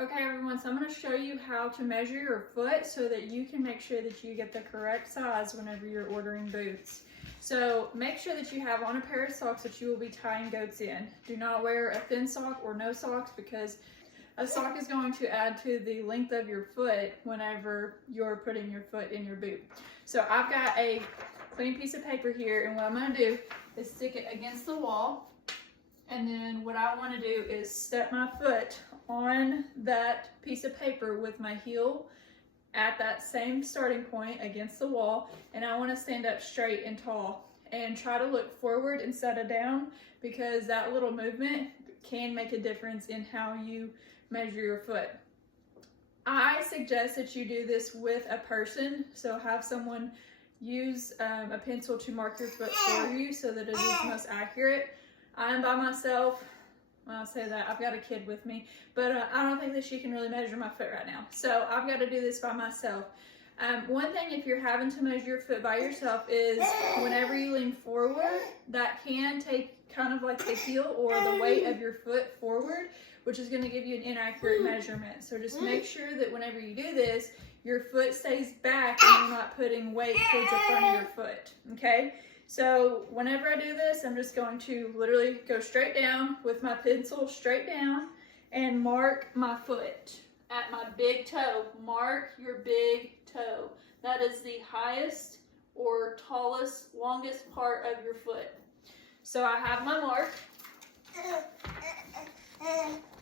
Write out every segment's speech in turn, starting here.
Okay everyone, so I'm going to show you how to measure your foot so that you can make sure that you get the correct size whenever you're ordering boots. So make sure that you have on a pair of socks that you will be tying goats in. Do not wear a thin sock or no socks, because a sock is going to add to the length of your foot whenever you're putting your foot in your boot. So I've got a clean piece of paper here, and what I'm going to do is stick it against the wall. And then what I want to do is step my foot on that piece of paper with my heel at that same starting point against the wall, and I want to stand up straight and tall and try to look forward instead of down, because that little movement can make a difference in how you measure your foot. I suggest that you do this with a person, so have someone use a pencil to mark your foot for you so that it is most accurate. I'm by myself. When I say that, I've got a kid with me, but I don't think that she can really measure my foot right now. So I've got to do this by myself. One thing, if you're having to measure your foot by yourself, is whenever you lean forward, that can take kind of like the heel or the weight of your foot forward, which is going to give you an inaccurate measurement. So just make sure that whenever you do this, your foot stays back and you're not putting weight towards the front of your foot, okay? So whenever I do this, I'm just going to literally go straight down with my pencil, straight down, and mark my foot at my big toe. Mark your big toe. That is the highest or tallest, longest part of your foot. So I have my mark.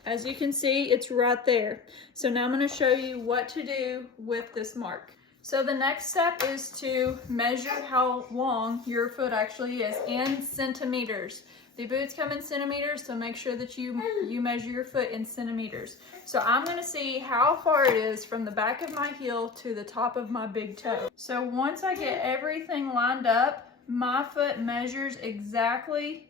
As you can see, it's right there. So now I'm going to show you what to do with this mark. So the next step is to measure how long your foot actually is in centimeters. The boots come in centimeters, so make sure that you measure your foot in centimeters. So I'm going to see how far it is from the back of my heel to the top of my big toe. So once I get everything lined up, my foot measures exactly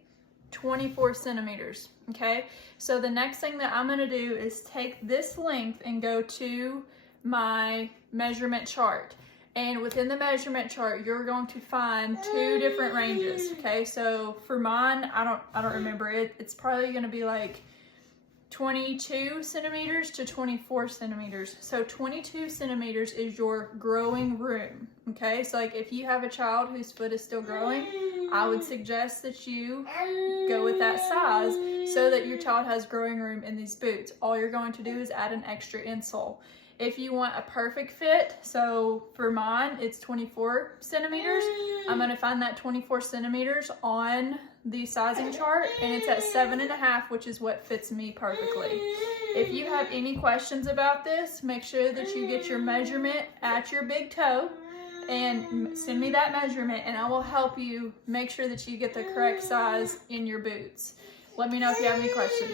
24 centimeters, okay? So the next thing that I'm going to do is take this length and go to my measurement chart, and within the measurement chart you're going to find two different ranges, okay? So for mine, I don't remember it, it's probably going to be like 22 centimeters to 24 centimeters. So 22 centimeters is your growing room, okay? So like if you have a child whose foot is still growing, I would suggest that you go with that size so that your child has growing room in these boots. All you're going to do is add an extra insole. If you want a perfect fit, so for mine, it's 24 centimeters. I'm going to find that 24 centimeters on the sizing chart, and it's at 7.5, which is what fits me perfectly. If you have any questions about this, make sure that you get your measurement at your big toe and send me that measurement, and I will help you make sure that you get the correct size in your boots. Let me know if you have any questions.